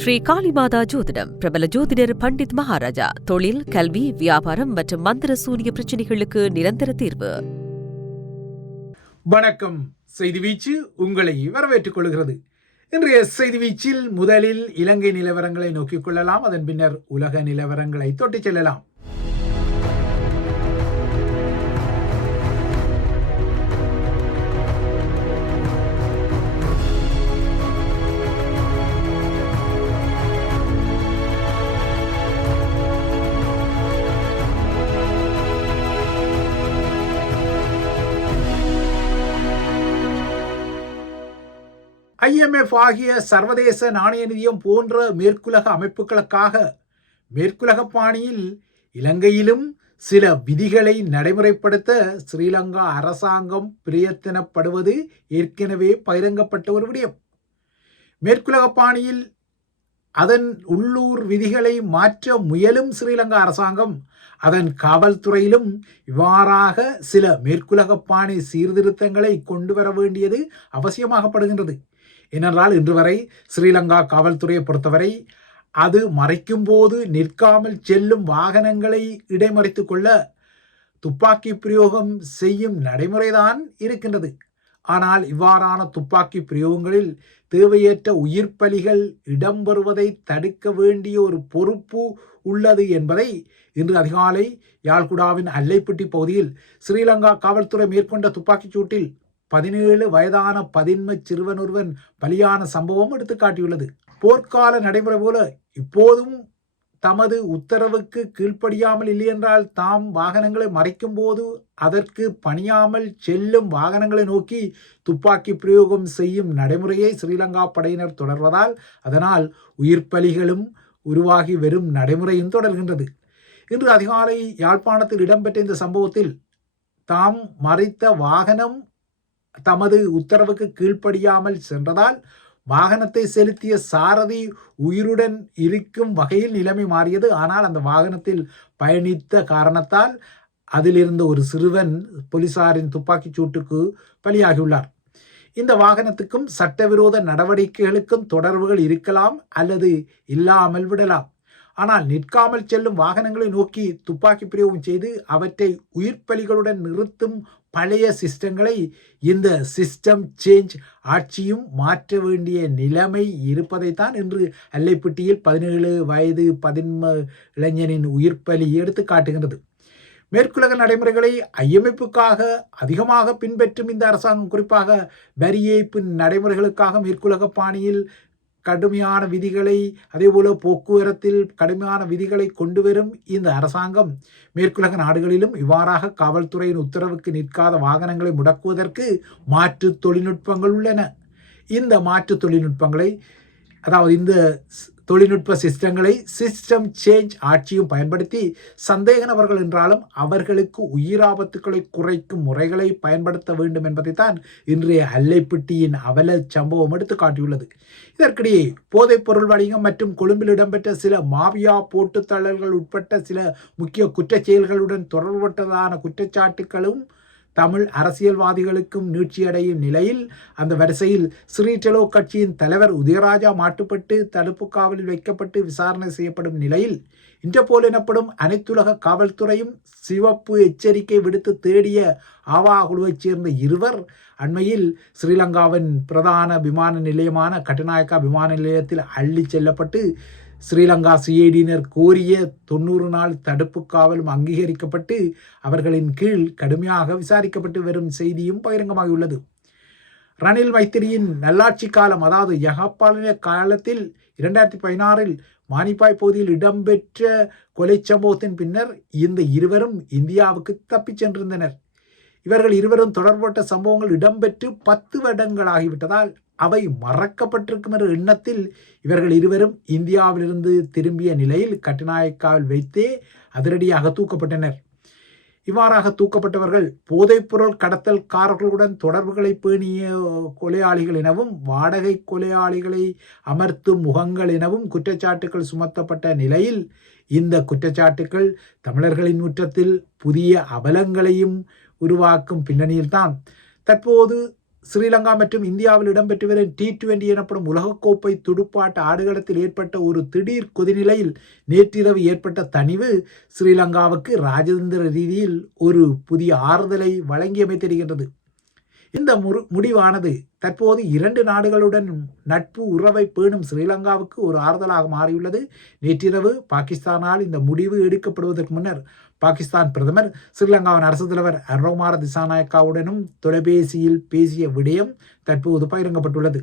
ஸ்ரீ காளிமாதா ஜோதிடம் பிரபல ஜோதிடர் பண்டித் மகாராஜா. தொழில், கல்வி, வியாபாரம் மற்றும் மந்திர சூனிய பிரச்சனைகளுக்கு நிரந்தர தீர்வு. வணக்கம். செய்தி வீச்சு உங்களை வரவேற்றுக் கொள்கிறது. இன்றைய செய்தி வீச்சில் முதலில் இலங்கை நிலவரங்களை நோக்கிக் கொள்ளலாம். அதன் பின்னர் உலக நிலவரங்களை தொட்டுச் செல்லலாம். IMF ஆகிய சர்வதேச நாணய நிதியம் போன்ற மேற்குலக அமைப்புகளுக்காக மேற்குலக பாணியில் இலங்கையிலும் சில விதிகளை நடைமுறைப்படுத்த ஸ்ரீலங்கா அரசாங்கம் பிரயத்தனப்படுவது ஏற்கனவே பகிரங்கப்பட்ட ஒரு விடயம். மேற்குலக பாணியில் அதன் உள்ளூர் விதிகளை மாற்ற முயலும் ஸ்ரீலங்கா அரசாங்கம் அதன் காவல்துறையிலும் இவ்வாறாக சில மேற்குலக பாணி சீர்திருத்தங்களை கொண்டு வர வேண்டியது அவசியமாகப்படுகின்றது. ஏனென்றால் இன்று வரை ஸ்ரீலங்கா காவல்துறையை பொறுத்தவரை அது மறைக்கும் போது நிற்காமல் செல்லும் வாகனங்களை இடைமறித்து கொள்ள துப்பாக்கி பிரயோகம் செய்யும் நடைமுறைதான் இருக்கின்றது. ஆனால் இவ்வாறான துப்பாக்கி பிரயோகங்களில் தேவையற்ற உயிர் பலிகள் இடம்பெறுவதை தடுக்க வேண்டிய ஒரு பொறுப்பு உள்ளது என்பதை இன்று அதிகாலை யாழ்குடாவின் அல்லைப்பட்டி பகுதியில் ஸ்ரீலங்கா காவல்துறை மேற்கொண்ட துப்பாக்கிச் சூட்டில் 17 வயதான பதின்ம சிறுவன் ஒருவன் பலியான சம்பவம் எடுத்து காட்டியுள்ளது. போர்க்கால நடைமுறை போல இப்போதும் தமது உத்தரவுக்கு கீழ்ப்படியாமல் இல்லையென்றால் தாம் வாகனங்களை மறைக்கும் போது அதற்கு பணியாமல் செல்லும் வாகனங்களை நோக்கி துப்பாக்கி பிரயோகம் செய்யும் நடைமுறையை ஸ்ரீலங்கா படையினர் தொடர்வதால் அதனால் உயிர் பலிகளும் உருவாகி வரும் நடைமுறையும் தொடர்கின்றது. இன்று அதிகாலை யாழ்ப்பாணத்தில் இடம்பெற்ற இந்த சம்பவத்தில் தாம் மறைத்த வாகனம் தமது உத்தரவுக்கு கீழ்ப்படியாமல் சென்றதால் வாகனத்தை செலுத்திய சாரதி உயிருடன் இருக்கும் வகையில் நிலைமை மாறியது. ஆனால் அந்த வாகனத்தில் பயணித்த காரணத்தால் அதிலிருந்த ஒரு சிறுவன் போலீசாரின் துப்பாக்கிச் சூட்டுக்கு பலியாகியுள்ளார். இந்த வாகனத்துக்கும் சட்டவிரோத நடவடிக்கைகளுக்கும் தொடர்புகள் இருக்கலாம் அல்லது இல்லாமல் விடலாம். ஆனால் நிற்காமல் செல்லும் வாகனங்களை நோக்கி துப்பாக்கி பிரயோகம் செய்து அவற்றை உயிர் பலிகளுடன் நிறுத்தும் பழைய சிஸ்டங்களை இந்த சிஸ்டம் சேஞ்ச் ஆட்சியும் மாற்ற வேண்டிய நிலைமை இருப்பதைத்தான் இன்று அல்லைப்பட்டியில் 17 வயது பதின்ம இளைஞனின் உயிர் பலி எடுத்து காட்டுகின்றது. மேற்குலக நடைமுறைகளை IMFக்காக அதிகமாக பின்பற்றும் இந்த அரசாங்கம் குறிப்பாக வரி ஏய்ப்பு நடைமுறைகளுக்காக மேற்குலக பாணியில் கடுமையான விதிகளை அதேபோல போக்குவரத்தில் கடுமையான விதிகளை கொண்டு வரும் இந்த அரசாங்கம் மேற்குலக நாடுகளிலும் இவ்வாறாக காவல்துறையின் உத்தரவுக்கு நிற்காத வாகனங்களை முடக்குவதற்கு மாற்று தொழில்நுட்பங்கள் உள்ளன. இந்த மாற்று தொழில்நுட்பங்களை அதாவது இந்த தொழில்நுட்ப சிஸ்டங்களை சிஸ்டம் சேஞ்ச் ஆட்சியும் பயன்படுத்தி சந்தேக நபர்கள் என்றாலும் அவர்களுக்கு உயிராபத்துக்களை குறைக்கும் முறைகளை பயன்படுத்த வேண்டும் என்பதைத்தான் இன்றைய அல்லைப்பட்டியின் அவல சம்பவம் எடுத்து காட்டியுள்ளது. இதற்கிடையே போதைப் பொருள் வணிகம் மற்றும் கொழும்பில் இடம்பெற்ற சில மாபியா போட்டுத்தள்ளல்கள் உட்பட்ட சில முக்கிய குற்றச் செயல்களுடன் தொடர்பட்டதான குற்றச்சாட்டுகளும் தமிழ் அரசியல்வாதிகளுக்கும் நீட்சியடையும் நிலையில் அந்த வரிசையில் ஸ்ரீடெலோ கட்சியின் தலைவர் உதயராஜா மாட்டுப்பட்டு தடுப்பு காவலில் வைக்கப்பட்டு விசாரணை செய்யப்படும் நிலையில் இன்டர்போல் எனப்படும் அனைத்துலக காவல்துறையும் சிவப்பு எச்சரிக்கை விடுத்து தேடிய ஆவா குழுவைச் சேர்ந்த இருவர் அண்மையில் ஸ்ரீலங்காவின் பிரதான விமான நிலையமான கட்டுநாயக்கா விமான நிலையத்தில் அள்ளி செல்லப்பட்டு ஸ்ரீலங்கா CIDயினர் கோரிய 90 நாள் தடுப்பு காவலும் அங்கீகரிக்கப்பட்டு அவர்களின் கீழ் கடுமையாக விசாரிக்கப்பட்டு வரும் செய்தியும் பகிரங்கமாகியுள்ளது. ரணில் மைத்திரியின் நல்லாட்சி காலம் அதாவது யகப்பாலின காலத்தில் 2016 மானிப்பாய் பகுதியில் இடம்பெற்ற கொலை சம்பவத்தின் பின்னர் இந்த இருவரும் இந்தியாவுக்கு தப்பிச் சென்றிருந்தனர். இவர்கள் இருவரும் தொடர்பட்ட சம்பவங்கள் இடம்பெற்று 10 வருடங்களாகிவிட்டதால் அவை மறக்கப்பட்டிருக்கும் என்ற எண்ணத்தில் இவர்கள் இருவரும் இந்தியாவிலிருந்து திரும்பிய நிலையில் கட்டுநாயக்காவில் வைத்தே அதிரடியாக தூக்கப்பட்டனர். இவ்வாறாக தூக்கப்பட்டவர்கள் போதைப்பொருள் கடத்தல்காரர்களுடன் தொடர்புகளை பேணிய கொலையாளிகள் எனவும் வாடகை கொலையாளிகளை அமர்த்தும் முகங்கள் எனவும் குற்றச்சாட்டுகள் சுமத்தப்பட்ட நிலையில் இந்த குற்றச்சாட்டுகள் தமிழர்களின் முற்றத்தில் புதிய அவலங்களையும் உருவாக்கும் பின்னணியில்தான் தற்போது ஸ்ரீலங்கா மற்றும் இந்தியாவில் இடம்பெற்று வரும் T20 எனப்படும் உலகக்கோப்பை துடுப்பாட்ட ஆடுகளத்தில் ஏற்பட்ட ஒரு திடீர் கொதிநிலையில் நேற்றிரவு ஏற்பட்ட தணிவு ஸ்ரீலங்காவுக்கு ராஜதந்திர ரீதியில் ஒரு புதிய ஆறுதலை வழங்கியமை தெரிகின்றது. இந்த முடிவானது தற்போது 2 நாடுகளுடன் நட்பு உறவை பேணும் ஸ்ரீலங்காவுக்கு ஒரு ஆறுதலாக மாறியுள்ளது. நேற்றிரவு பாகிஸ்தானால் இந்த முடிவு எடுக்கப்படுவதற்கு முன்னர் பாகிஸ்தான் பிரதமர் ஸ்ரீலங்காவின் அரசு தலைவர் அனுரகுமார திசாநாயக்காவுடனும் தொலைபேசியில் பேசிய விடயம் தற்போது பகிரங்கப்பட்டுள்ளது.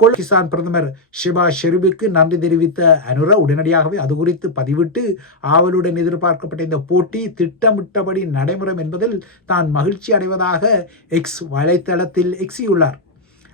பாகிஸ்தான் பிரதமர் ஷெபாஸ் ஷெரீப்புக்கு நன்றி தெரிவித்த அனுர உடனடியாகவே அது குறித்து பதிவிட்டு ஆவலுடன் எதிர்பார்க்கப்பட்ட இந்த போட்டி திட்டமிட்டபடி நடைமுறை என்பதில் தான் மகிழ்ச்சி அடைவதாக எக்ஸ் வலைத்தளத்தில் எக்ஸியுள்ளார்.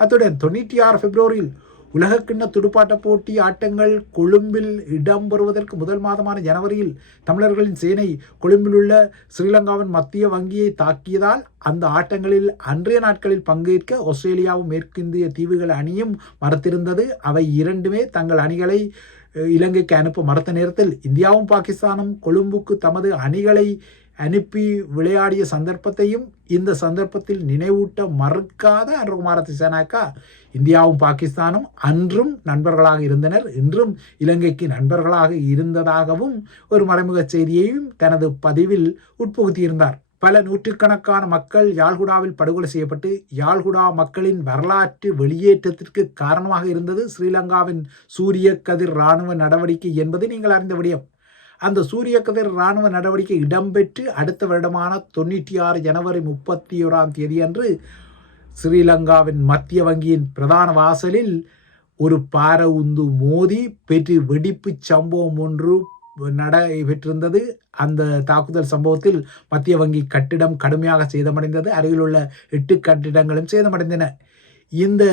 அத்துடன் 96 பிப்ரவரியில் உலகக்கிண்ண துடுப்பாட்ட போட்டி ஆட்டங்கள் கொழும்பில் இடம்பெறுவதற்கு முதல் மாதமான ஜனவரியில் தமிழர்களின் சேனை கொழும்பில் உள்ள ஸ்ரீலங்காவின் மத்திய வங்கியை தாக்கியதால் அந்த ஆட்டங்களில் அன்றைய நாட்களில் பங்கேற்க ஆஸ்திரேலியாவும் மேற்கிந்திய தீவுகள் அணியும் மறுத்திருந்தது. அவை இரண்டுமே தங்கள் அணிகளை இலங்கைக்கு அனுப்ப மறுத்த நேரத்தில் இந்தியாவும் பாகிஸ்தானும் கொழும்புக்கு தமது அணிகளை அனுப்பி விளையாடிய சந்தர்ப்பத்தையும் இந்த சந்தர்ப்பத்தில் நினைவூட்ட மறுக்காத அனுரகுமார திசாநாயக்கா இந்தியாவும் பாகிஸ்தானும் அன்றும் நண்பர்களாக இருந்தனர், இன்றும் இலங்கைக்கு நண்பர்களாக இருந்ததாகவும் ஒரு மறைமுக செய்தியையும் தனது பதிவில் உட்புகுத்தியிருந்தார். பல நூற்றுக்கணக்கான மக்கள் யாழ்குடாவில் படுகொலை செய்யப்பட்டு யாழ்குடா மக்களின் வரலாற்று வெளியேற்றத்திற்கு காரணமாக இருந்தது ஸ்ரீலங்காவின் சூரிய கதிர் இராணுவ நடவடிக்கை என்பது நீங்கள் அறிந்த விடயம். அந்த சூரிய கதிர் இராணுவ நடவடிக்கை இடம்பெற்று அடுத்த வருடமான 96 ஜனவரி 31 அன்று ஸ்ரீலங்காவின் மத்திய வங்கியின் பிரதான வாசலில் ஒரு பார உந்து மோதி பெற்று வெடிப்பு சம்பவம் ஒன்று நடைபெற்றிருந்தது. அந்த தாக்குதல் சம்பவத்தில் மத்திய வங்கி கட்டிடம் கடுமையாக சேதமடைந்தது. அருகிலுள்ள 8 கட்டிடங்களும் சேதமடைந்தன. இந்த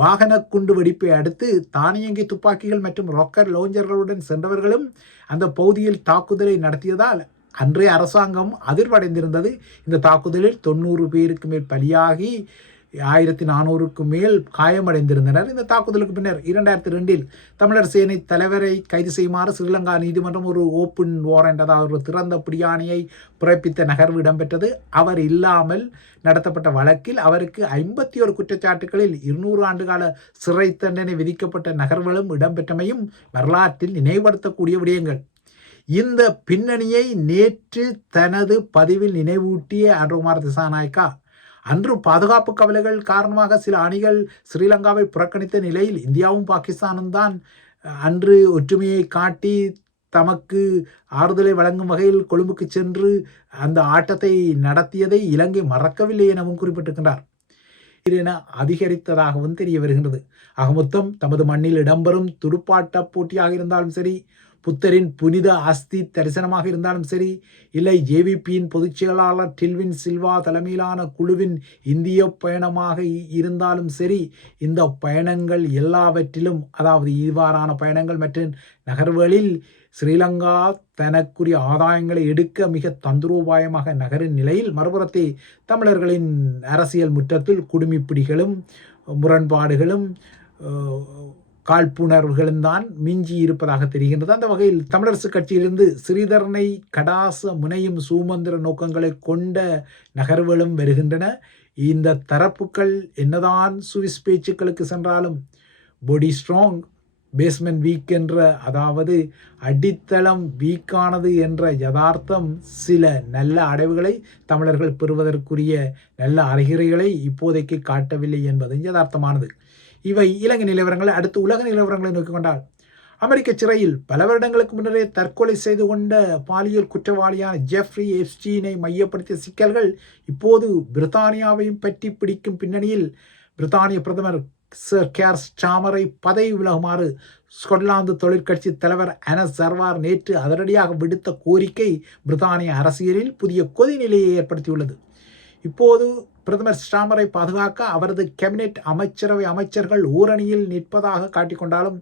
வாகன குண்டு வெடிப்பை அடுத்து தானியங்கி துப்பாக்கிகள் மற்றும் ராக்கெட் லாஞ்சர்களுடன் சென்றவர்களும் அந்த பகுதியில் தாக்குதலை நடத்தியதால் அன்றைய அரசாங்கம் அதிர்வடைந்திருந்தது. இந்த தாக்குதலில் 90 பேருக்கு மேல் பலியாகி 1400க்கு மேல் காயமடைந்திருந்தனர். இந்த தாக்குதலுக்கு பின்னர் 2002 தமிழர் சேனை தலைவரை கைது செய்யுமாறு ஸ்ரீலங்கா நீதிமன்றம் ஒரு ஓப்பன் வாரண்ட், அதாவது ஒரு திறந்த பிடியாணையை பிறப்பித்த நகர்வு இடம்பெற்றது. அவர் இல்லாமல் நடத்தப்பட்ட வழக்கில் அவருக்கு 51 குற்றச்சாட்டுகளில் 200 ஆண்டுகால சிறை தண்டனை விதிக்கப்பட்ட நகர்வுகளும் இடம்பெற்றமையும் வரலாற்றில் நினைவுபடுத்தக்கூடிய விடயங்கள். இந்த பின்னணியை நேற்று தனது பதிவில் நினைவூட்டிய அனுரகுமார திசாநாயக்கா அன்று பாதுகாப்பு கவலைகள் காரணமாக சில அணிகள் ஸ்ரீலங்காவை புறக்கணித்த நிலையில் இந்தியாவும் பாகிஸ்தானும் தான் அன்று ஒற்றுமையை காட்டி தமக்கு ஆறுதலை வழங்கும் வகையில் கொழும்புக்கு சென்று அந்த ஆட்டத்தை நடத்தியதை இலங்கை மறக்கவில்லை எனவும் குறிப்பிட்டிருக்கின்றார். அதிகரித்ததாகவும் தெரிய வருகின்றது. ஆகமொத்தம் தமது மண்ணில் இடம்பெறும் துடுப்பாட்ட போட்டியாக இருந்தாலும் சரி, புத்தரின் புனித அஸ்தி தரிசனமாக இருந்தாலும் சரி, இல்லை ஜேவிபியின் பொதுச் செயலாளர் டில்வின் சில்வா தலைமையிலான குழுவின் இந்திய பயணமாக இருந்தாலும் சரி, இந்த பயணங்கள் எல்லாவற்றிலும், அதாவது இவ்வாறான பயணங்கள் மற்றும் நகர்வுகளில் ஸ்ரீலங்கா தனக்குரிய ஆதாயங்களை எடுக்க மிக தந்திரோபாயமாக நகரின் நிலையில் மறுபுறத்தை தமிழர்களின் அரசியல் முற்றத்தில் குடுமிப்பிடிகளும் முரண்பாடுகளும் காழ்ப்புணர்வுகளும் தான் மிஞ்சி இருப்பதாக தெரிகின்றது. அந்த வகையில் தமிழரசு கட்சியிலிருந்து ஸ்ரீதரனை கடாச முனையும் சூமந்திர நோக்கங்களை கொண்ட நகர்வுகளும் வருகின்றன. இந்த தரப்புகள் என்னதான் சுவிஸ் பேச்சுக்களுக்கு சென்றாலும் பொடி ஸ்ட்ராங் பேஸ்மெண்ட் வீக் என்ற, அதாவது அடித்தளம் வீக்கானது என்ற யதார்த்தம் சில நல்ல அடைவுகளை தமிழர்கள் பெறுவதற்குரிய நல்ல அறிகுறிகளை இப்போதைக்கு காட்டவில்லை என்பது யதார்த்தமானது. இவை இலங்கை நிலவரங்களை அடுத்து உலக நிலவரங்களை நோக்கிக் கொண்டால், அமெரிக்க சிறையில் பல வருடங்களுக்கு முன்னரே தற்கொலை செய்து கொண்ட பாலியல் குற்றவாளியான ஜெஃப்ரி எப்ஸ்டீனை மையப்படுத்திய சிக்கல்கள் இப்போது பிரித்தானியாவையும் பற்றி பிடிக்கும் பின்னணியில் பிரித்தானிய பிரதமர் சர் கேர் ஸ்டாமரை பதவி விலகுமாறு ஸ்கொட்லாந்து தொழிற்கட்சி தலைவர் அனஸ் சர்வார் நேற்று அதிரடியாக விடுத்த கோரிக்கை பிரித்தானிய அரசியலில் புதிய கொதிநிலையை ஏற்படுத்தியுள்ளது. இப்போது பிரதமர் ஸ்டாமரை பாதுகாக்க அவரது கேபினெட் அமைச்சரவை அமைச்சர்கள் ஓரணியில் நிற்பதாக காட்டிக்கொண்டாலும்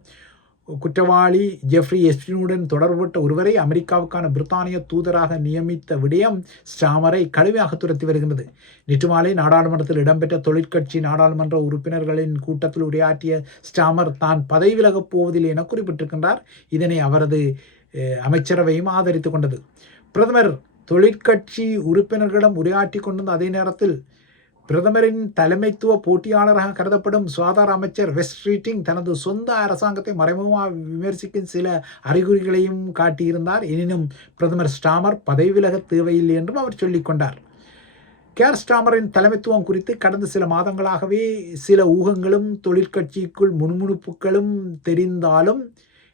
குற்றவாளி ஜெஃப்ரி எப்ஸ்டீனுடன் தொடர்புபட்ட ஒருவரை அமெரிக்காவுக்கான பிரித்தானிய தூதராக நியமித்த விடயம் ஸ்டாமரை கடுமையாக துரத்தி வருகின்றது. நேற்று மாலை நாடாளுமன்றத்தில் இடம்பெற்ற தொழிற்கட்சி நாடாளுமன்ற உறுப்பினர்களின் கூட்டத்தில் உரையாற்றிய ஸ்டாமர் தான் பதவி விலகப் போவதில்லை என குறிப்பிட்டிருக்கின்றார். இதனை அவரது அமைச்சரவையும் ஆதரித்துக் கொண்டது. பிரதமர் தொழிற்கட்சி உறுப்பினர்களிடம் உரையாற்றி கொண்டிருந்த அதே நேரத்தில் பிரதமரின் தலைமைத்துவ போட்டியாளராக கருதப்படும் சுகாதார அமைச்சர் வெஸ்ட் ரீட்டிங் தனது சொந்த அரசாங்கத்தை மறைமுகமாக விமர்சிக்கும் சில அறிகுறிகளையும் காட்டியிருந்தார். எனினும் பிரதமர் ஸ்டாமர் பதவி விலக தேவையில்லை என்றும் அவர் சொல்லிக் கொண்டார். கேர் ஸ்டாமரின் தலைமைத்துவம் குறித்து கடந்த சில மாதங்களாகவே சில ஊகங்களும் தொழிற்கட்சிக்குள் முணுமுணுப்புகளும் தெரிந்தாலும்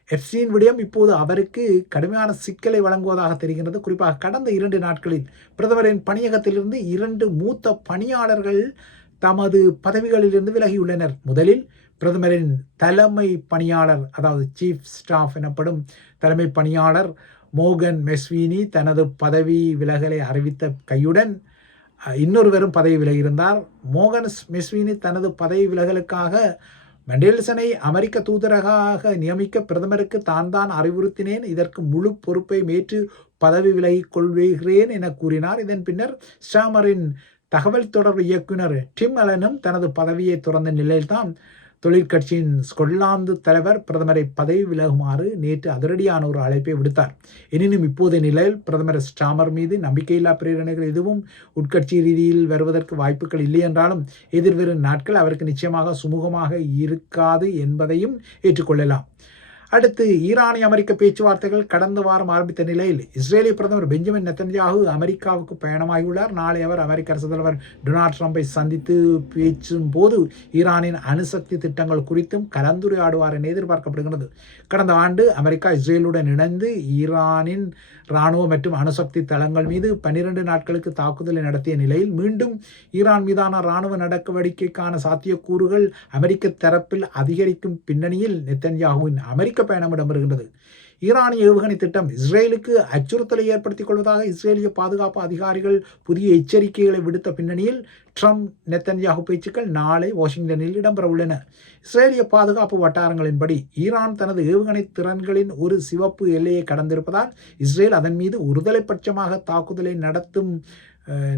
எப்ஸ்டீன் விடயம் இப்போது அவருக்கு கடுமையான சிக்கலை வழங்குவதாக தெரிகிறது. குறிப்பாக கடந்த 2 நாட்களில் பிரதமரின் பணியகத்திலிருந்து 2 மூத்த பணியாளர்கள் தமது பதவிகளிலிருந்து விலகியுள்ளனர். முதலில் பிரதமரின் தலைமை பணியாளர், அதாவது சீஃப் ஸ்டாஃப் எனப்படும் தலைமை பணியாளர் மோகன் மெஸ்வீனி தனது பதவி விலகலை அறிவித்த கையுடன் இன்னொருவரும் பதவி விலகியிருந்தார். மோகன் மெஸ்வீனி தனது பதவி விலகலுக்காக மெண்டல்சனை அமெரிக்க தூதராக நியமிக்க பிரதமருக்கு தான் அறிவுறுத்தினேன், இதற்கு முழு பொறுப்பை ஏற்று பதவி விலகிக் கொள்கிறேன் என கூறினார். இதன் பின்னர் ஸ்டாமரின் தகவல் தொடர்பு இயக்குனர் டிம் அலனும் தனது பதவியை துறந்த நிலையில்தான் தொழிற்கட்சியின் ஸ்கொட்லாந்து தலைவர் பிரதமரை பதவி விலகுமாறு நேற்று அதிரடியான ஒரு அழைப்பை விடுத்தார். எனினும் இப்போதைய நிலையில் பிரதமர் ஸ்டாமர் மீது நம்பிக்கையில்லா பிரேரணைகள் எதுவும் உட்கட்சி ரீதியில் வருவதற்கு வாய்ப்புகள் இல்லை என்றாலும் எதிர்வரும் நாட்கள் அவருக்கு நிச்சயமாக சுமூகமாக இருக்காது என்பதையும் ஏற்றுக்கொள்ளலாம். அடுத்து, ஈரானிய அமெரிக்க பேச்சுவார்த்தைகள் கடந்த வாரம் ஆரம்பித்த நிலையில் இஸ்ரேலிய பிரதமர் பெஞ்சமின் நெத்தன்யாகு அமெரிக்காவுக்கு பயணமாகியுள்ளார். நாளை அவர் அமெரிக்க அரசு தலைவர் டொனால்ட் ட்ரம்பை சந்தித்து பேச்சும் போது ஈரானின் அணுசக்தி திட்டங்கள் குறித்தும் கலந்துரையாடுவார் என எதிர்பார்க்கப்படுகிறது. கடந்த ஆண்டு அமெரிக்கா இஸ்ரேலுடன் இணைந்து ஈரானின் இராணுவ மற்றும் அணுசக்தி தளங்கள் மீது 12 நாட்களுக்கு தாக்குதலை நடத்திய நிலையில் மீண்டும் ஈரான் மீதான இராணுவ நடவடிக்கைக்கான சாத்தியக்கூறுகள் அமெரிக்க தரப்பில் அதிகரிக்கும் பின்னணியில் நெத்தன்யாகுவின் அமெரிக்க பயணம் இடம்பெறுகின்றது. ஈரானிய ஏவுகணை திட்டம் இஸ்ரேலுக்கு அச்சுறுத்தலை ஏற்படுத்திக் கொள்வதாக இஸ்ரேலிய பாதுகாப்பு அதிகாரிகள் புதிய எச்சரிக்கைகளை விடுத்த பின்னணியில் ட்ரம்ப் நெத்தன்யாகு பேச்சுக்கள் நாளை வாஷிங்டனில் இடம்பெறவுள்ளன. இஸ்ரேலிய பாதுகாப்பு வட்டாரங்களின்படி ஈரான் தனது ஏவுகணை திறன்களின் ஒரு சிவப்பு எல்லையை கடந்திருப்பதால் இஸ்ரேல் அதன் மீது ஒருதலைப்பட்சமாக தாக்குதலை நடத்தும்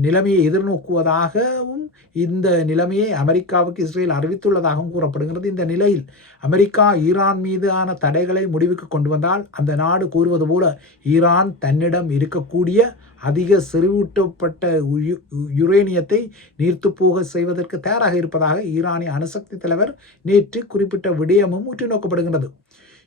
நிலைமையை எதிர்நோக்குவதாகவும் இந்த நிலைமையை அமெரிக்காவுக்கு இஸ்ரேல் அறிவித்துள்ளதாகவும் கூறப்படுகிறது. இந்த நிலையில் அமெரிக்கா ஈரான் மீதான தடைகளை முடிவுக்கு கொண்டு வந்தால் அந்த நாடு கூறுவது போல ஈரான் தன்னிடம் இருக்கக்கூடிய அதிக செறிவூட்டப்பட்ட யுரேனியத்தை நீர்த்துப்போக செய்வதற்கு தயாராக இருப்பதாக ஈரானிய அணுசக்தி தலைவர் நேற்று குறிப்பிட்ட விடயமும் உற்று நோக்கப்படுகின்றது.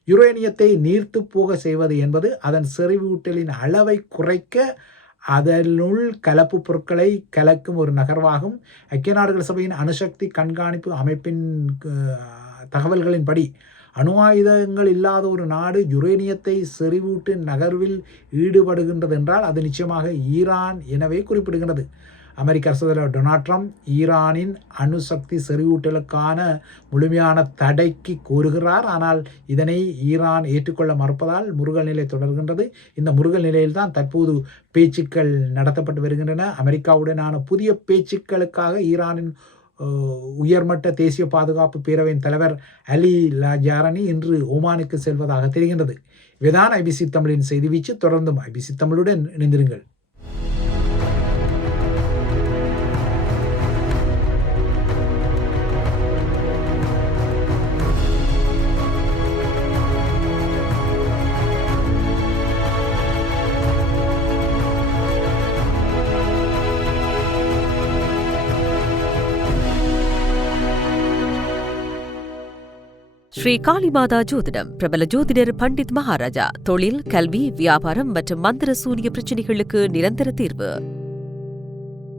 யுரேனியத்தை நீர்த்து போக செய்வது என்பது அதன் செறிவூட்டலின் அளவை குறைக்க அதனுள் கலப்பு பொருட்களை கலக்கும் ஒரு நகர்வாகும். ஐக்கிய நாடுகள் சபையின் அணுசக்தி கண்காணிப்பு அமைப்பின் தகவல்களின்படி அணு ஆயுதங்கள் இல்லாத ஒரு நாடு யுரேனியத்தை செறிவூட்டு நகர்வில் ஈடுபடுகின்றது என்றால் அது நிச்சயமாக ஈரான் எனவே குறிப்பிடுகிறது. அமெரிக்க அரசு தலைவர் டொனால்ட் ட்ரம்ப் ஈரானின் அணுசக்தி செறிவூட்டலுக்கான முழுமையான தடைக்கு கோருகிறார். ஆனால் இதனை ஈரான் ஏற்றுக்கொள்ள மறுப்பதால் முருகல் நிலை தொடர்கின்றது. இந்த முருகல் நிலையில்தான் தற்போது பேச்சுக்கள் நடத்தப்பட்டு வருகின்றன. அமெரிக்காவுடனான புதிய பேச்சுக்களுக்காக ஈரானின் உயர்மட்ட தேசிய பாதுகாப்பு பேரவையின் தலைவர் அலி லாஜாரணி இன்று ஓமானுக்கு செல்வதாக தெரிகின்றது. இவைதான் ஐபிசி தமிழின் செய்தி வீச்சு. தொடர்ந்தும் ஐபிசி தமிழுடன் இணைந்திருங்கள். ஸ்ரீ காளிமாதா ஜோதிடம் பிரபல ஜோதிடர் பண்டித் மகாராஜா. தொழில், கல்வி, வியாபாரம் மற்றும் மந்திர சூனிய பிரச்சனைகளுக்கு நிரந்தர தீர்வு.